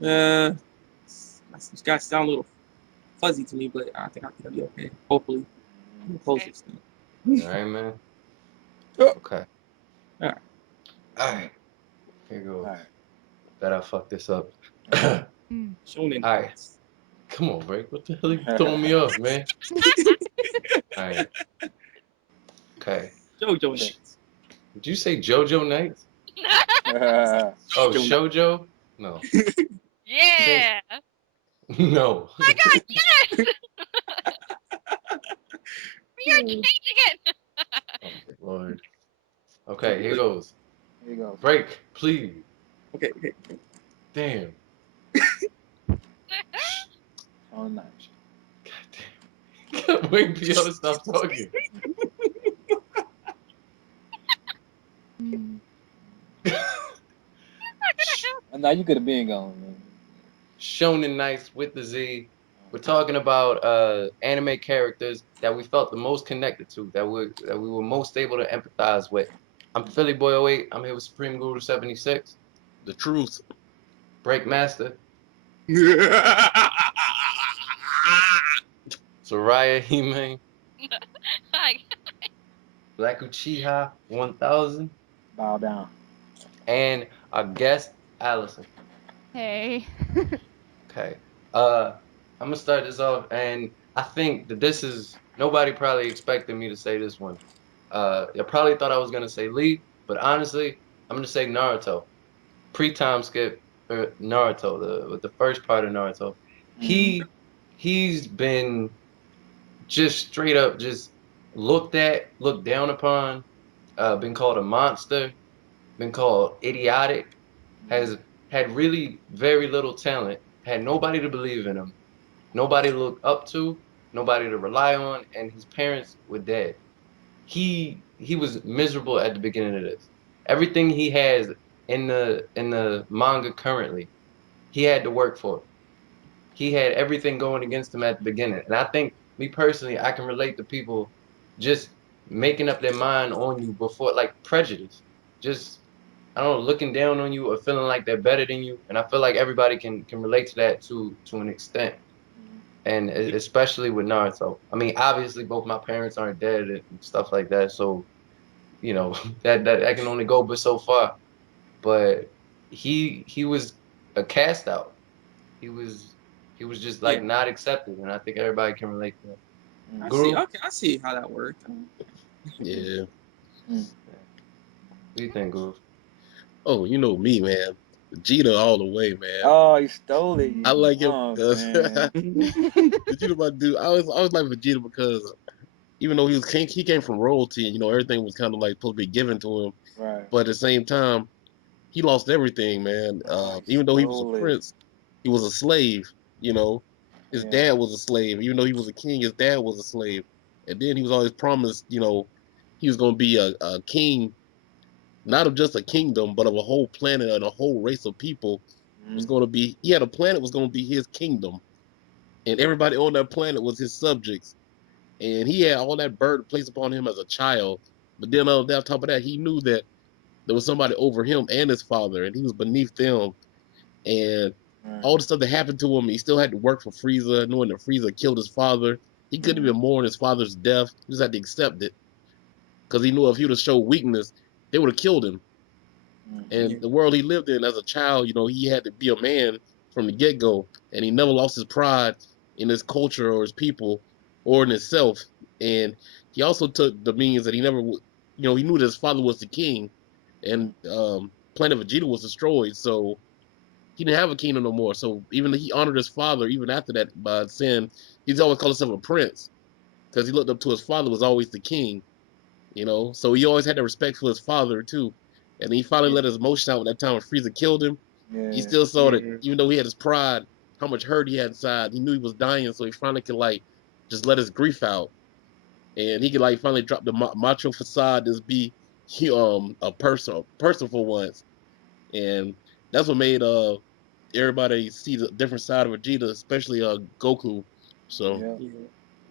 It's got to sound a little fuzzy to me, but I think I can be okay. Hopefully, I'm close Okay. this thing. All right, man. Oh, Okay. all right. All right. Here All goes. right. Bet I fucked this up. All All Mm. Shonen right. Knights. Come on, Break. What the hell are you throwing me off, man? All right. Okay. JoJo Sh- Knights. Did you say JoJo Knights? right. Oh, JoJo Knights. Shoujo? No. Shonen. Yeah. No. My God, yes! We are changing it. Oh, my Lord. Okay, here goes. Here you go. Break, please. Okay, okay. Damn. ShounenKnightz. God damn. Can't wait for y'all to stop talking. Mm. Now you could have been gone, man. ShounenKnightz with the Z. We're talking about anime characters that we felt the most connected to, that we were most able to empathize with. I'm Philly Boy oh 08. I'm here with Supreme Guru 76, The truth. Breakmaster, Soraya Hime, Hi. Black Uchiha 1000, Bow down. and our guest Allison. Hey. Okay. I'm gonna start this off, and I think that this is nobody probably expected me to say this one. You probably thought I was gonna say Lee, but honestly, I'm gonna say Naruto. Pre-time skip for Naruto, the first part of Naruto. Mm-hmm. He's been just straight up just looked down upon, been called a monster, been called idiotic, has had really very little talent, had nobody to believe in him, nobody to look up to, nobody to rely on, and his parents were dead. He was miserable at the beginning of this. Everything he has in the manga currently, he had to work for. He had everything going against him at the beginning. And I think me personally, I can relate to people just making up their mind on you before, like prejudice. Just I don't know, looking down on you or feeling like they're better than you. And I feel like everybody can relate to that to an extent. And especially with Naruto. I mean, obviously both my parents aren't dead and stuff like that. So, you know, that can only go but so far. But he was a cast out. He was he was just Yeah, like not accepted, and I think everybody can relate to that. I see. Guru, what Okay, I see how that worked. Yeah. do you think, Guru? Oh, you know me, man. Vegeta all the way, man. Oh, you stole it, I you like him punk, because man. Vegeta, my dude. I was like Vegeta because even though he came from royalty, and everything was kind of like supposed to be given to him, Right. but at the same time, he lost everything, man. Oh, you Even though he was a stole it. prince, he was a slave. You know, his Yeah. dad was a slave. Even though he was a king, his dad was a slave. And then he was always promised, he was going to be a king, not of just a kingdom, but of a whole planet and a whole race of people. Was Mm-hmm. going to be He had a planet was going to be his kingdom, and everybody on that planet was his subjects. And he had all that burden placed upon him as a child. But then on top of that, he knew that there was somebody over him and his father, and he was beneath them. And Right. all the stuff that happened to him, he still had to work for Frieza, knowing that Frieza killed his father. He couldn't Mm-hmm. even mourn his father's death. He just had to accept it because he knew if he would have showed weakness, they would have killed him. Yeah, And the world he lived in as a child, he had to be a man from the get go, and he never lost his pride in his culture or his people or in himself. And he also took the means that he never, he knew that his father was the king, and Planet Vegeta was destroyed, so he didn't have a kingdom no more. So even though he honored his father, even after that, by saying he's always called himself a prince because he looked up to his father was always the king. So he always had the respect for his father too. And he finally yeah, let his emotion out when that time when Frieza killed him. He Yeah. still saw that yeah, even though he had his pride, how much hurt he had inside, he knew he was dying, so he finally could like just let his grief out, and he could like finally drop the macho facade, just be a person for once, and that's what made everybody see the different side of Vegeta, especially Goku. So Yeah. yeah.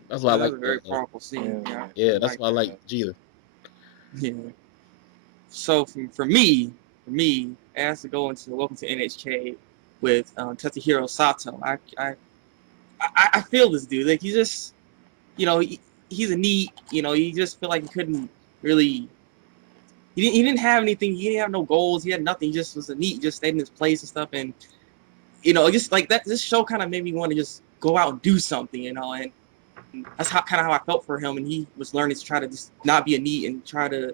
that's why I That like was a very powerful Yeah, scene. Yeah, man. I yeah, that's like why I that. like Yeah. Vegeta. Yeah. So for me, it has to go into Welcome to NHK. with Tetsuhiro Sato. I feel this dude. Like he just, he's a neat. You just feel like he couldn't really. He didn't have anything. He didn't have no goals. He had nothing. He just was a neat. Just stayed in his place and stuff. And just like that. This show kind of made me want to just go out and do something. And that's kind of how I felt for him. And he was learning to try to just not be a neat and try to,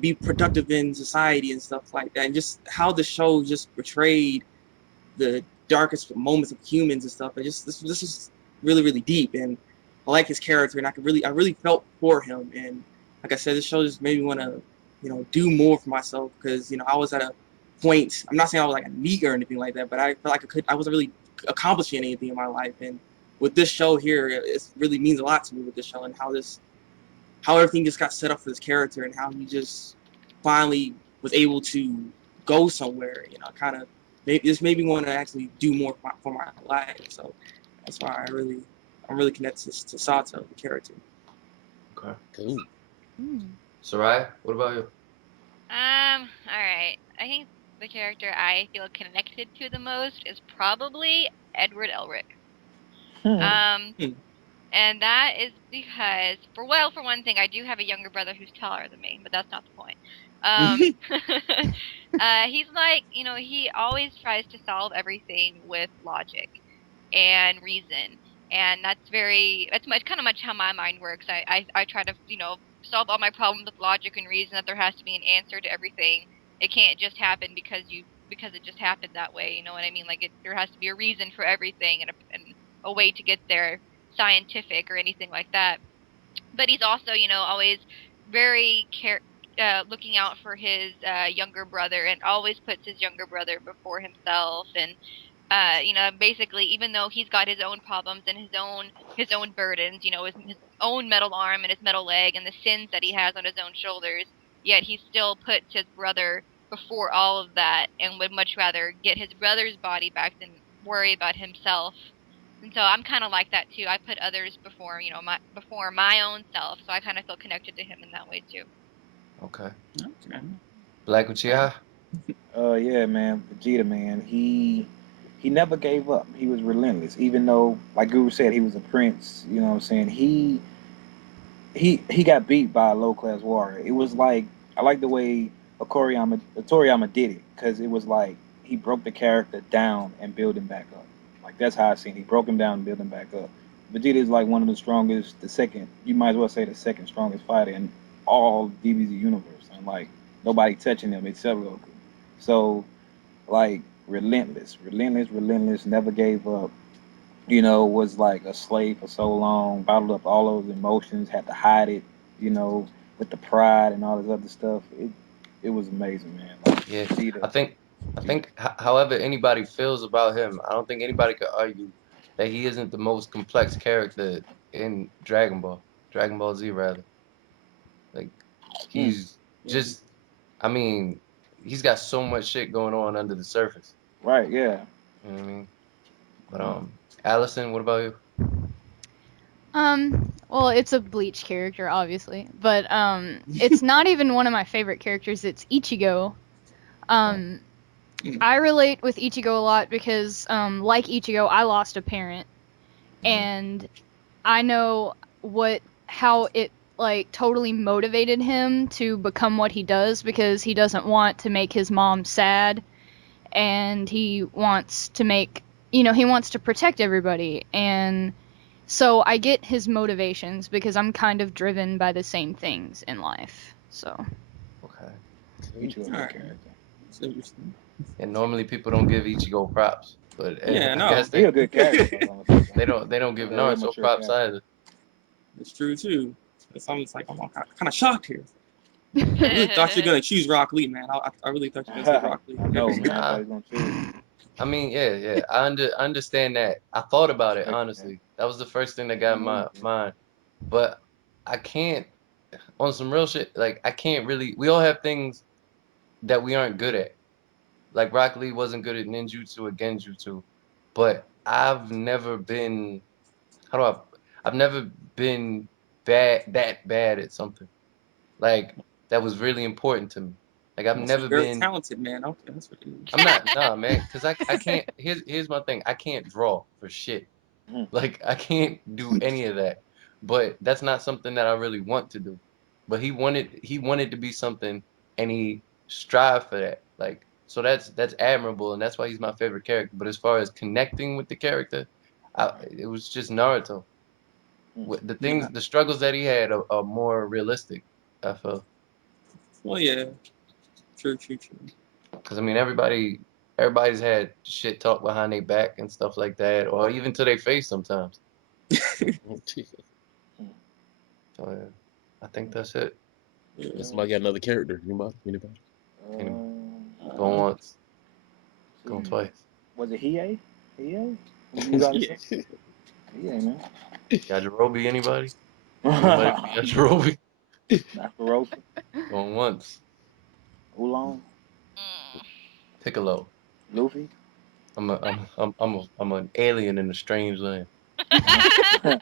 be productive in society and stuff like that. And just how the show just portrayed the darkest moments of humans and stuff. This is really, really deep, and I like his character, and I really felt for him. And like I said, this show just made me want to, do more for myself, because I was at a point. I'm not saying I was like a neat or anything like that, but I felt like I wasn't really accomplishing anything in my life. And with this show here, it really means a lot to me with this show, and how everything just got set up for this character, and how he just finally was able to go somewhere. Kind of this made me want to actually do more for my life. So that's why I'm really connected to Sato, the character. Okay. Cool. Soraya, what about you? All right. I think the character I feel connected to the most is probably Edward Elric. Um, Hmm. and that is because, for one thing, I do have a younger brother who's taller than me, but that's not the point. He's like, he always tries to solve everything with logic and reason, and that's kind of much how my mind works. I try to, solve all my problems with logic and reason, that there has to be an answer to everything. It can't just happen because it just happened that way. You know what I mean? Like there has to be a reason for everything, and a way to get there, scientific or anything like that. But he's also, always very looking out for his younger brother, and always puts his younger brother before himself. And basically, even though he's got his own problems and his own burdens, his own metal arm and his metal leg and the sins that he has on his own shoulders, yet he still puts his brother before all of that, and would much rather get his brother's body back than worry about himself. And so I'm kind of like that too. I put others before my own self, so I kind of feel connected to him in that way too. Okay. Okay. Black Uchiha? Yeah, man, Vegeta, man, he never gave up. He was relentless, even though, like Guru said, he was a prince. You know what I'm saying? He got beat by a low class warrior. It was like, I like the way Toriyama did it, because it was like he broke the character down and built him back up. Like that's how I seen it. He broke him down and built him back up. Vegeta is like one of the strongest, you might as well say the second strongest fighter in all DBZ universe, and like nobody touching him except Goku. So like relentless, never gave up. Was like a slave for so long, bottled up all those emotions, had to hide it, you know, with the pride and all this other stuff. It was amazing, man. Like Yeah. Vegeta. I think however anybody feels about him, I don't think anybody could argue that he isn't the most complex character in Dragon Ball Z rather. Like Mm. he's Yeah. just, I mean, he's got so much shit going on under the surface. Right, yeah. You know what I mean? But Allison, what about you? Well, it's a Bleach character, obviously, but it's not even one of my favorite characters. It's Ichigo. Um, I relate with Ichigo a lot because, like Ichigo, I lost a parent, and I know how it like totally motivated him to become what he does, because he doesn't want to make his mom sad, and he wants to he wants to protect everybody. And so I get his motivations because I'm kind of driven by the same things in life. So Okay. Ichigo's a good Alright. character. It's interesting. And normally people don't give Ichigo props, but Yeah, I no. guess He a good character, though, they don't give He's a real Naruto mature props character. either. It's true too. So I'm just like, I'm kind of shocked here. I really thought you were gonna choose Rock Lee, man. I really thought you were gonna say Rock Lee. I know, man. I Nah, thought he was gonna choose. I mean, yeah. I understand that. I thought about it Respect that. honestly. That was the first thing that I got in know you my did. mind. But I can't, on some real shit. Like I can't really. We all have things that we aren't good at. Like Rock Lee wasn't good at ninjutsu or genjutsu, but I've never been. How do I? I've never been that bad at something like that was really important to me. Like I've Must be never very been. talented, man. Okay, that's what it is. I'm not, nah, man, because I can't. Here's my thing. I can't draw for shit. Mhm. Like I can't do any of that. But that's not something that I really want to do. But he wanted to be something, and he strived for that. Like so that's admirable, and that's why he's my favorite character. But as far as connecting with the character, it was just Naruto. The Yeah. things, the struggles that he had are more realistic. I feel. Well, yeah. True. Because I mean, everybody's had shit talk behind their back and stuff like that, or even to their face sometimes. So yeah, I think that's it. Yeah. Somebody got another character. Anybody? Anyway, Uh, going once, going see, Hmm. twice. was it Hiei? Hiei? You got Yeah. it? Hiei, man. Yajirobe, anybody? Anybody for Yajirobe? Macarosa, Going once. Oolong, Mm. Piccolo. Luffy. I'm an alien in a strange land. Well,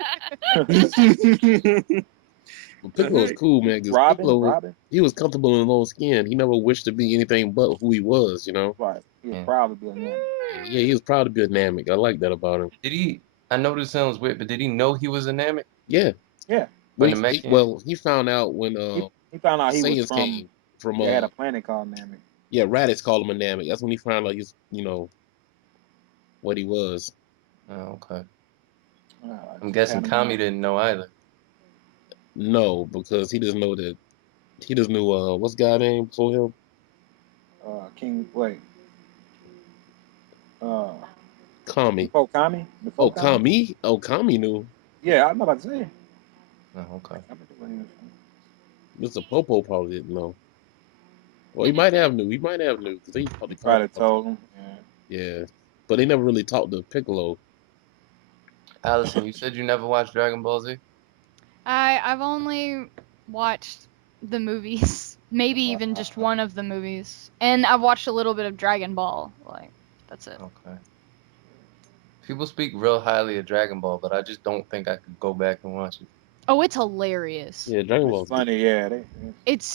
The Piccolo was heck? cool, man, because Robin, Piccolo, Robin. he was comfortable in his own skin. He never wished to be anything but who he was, you know? Right. He was Yeah. proud to be a man. Yeah, he was proud to be a Namek. I like that about him. Did he? I know this sounds weird, but did he know he was a Namek Yeah. Yeah. when Well, the he, Namekian? well, he found out when He found out he was Saiyans from. came from, They had a planet called Namek. yeah, Raditz called him a Namek. That's when he found out he's, you know, what he was. Oh, okay. I'm They guessing had him Kami in didn't know either. No, because he doesn't know that. He just knew, what's the guy name before him? King. Wait. Uh, Kami. before Kami. Before Oh, Kami. Kami? Oh, Kami knew. Yeah, I'm about to say. Oh, okay. I remember when he was from. Mr. Popo probably didn't know. Well, he might have knew. He might have knew because he He probably called probably him something. told him. Yeah. Yeah, but they never really talked to Piccolo. Allison, you said you never watched Dragon Ball Z? I've only watched the movies, maybe even just one of the movies, and I've watched a little bit of Dragon Ball. Like that's it. Okay. People speak real highly of Dragon Ball, but I just don't think I could go back and watch it. Oh, it's hilarious. Yeah, Dragon It's Ball's good. funny. Yeah. It's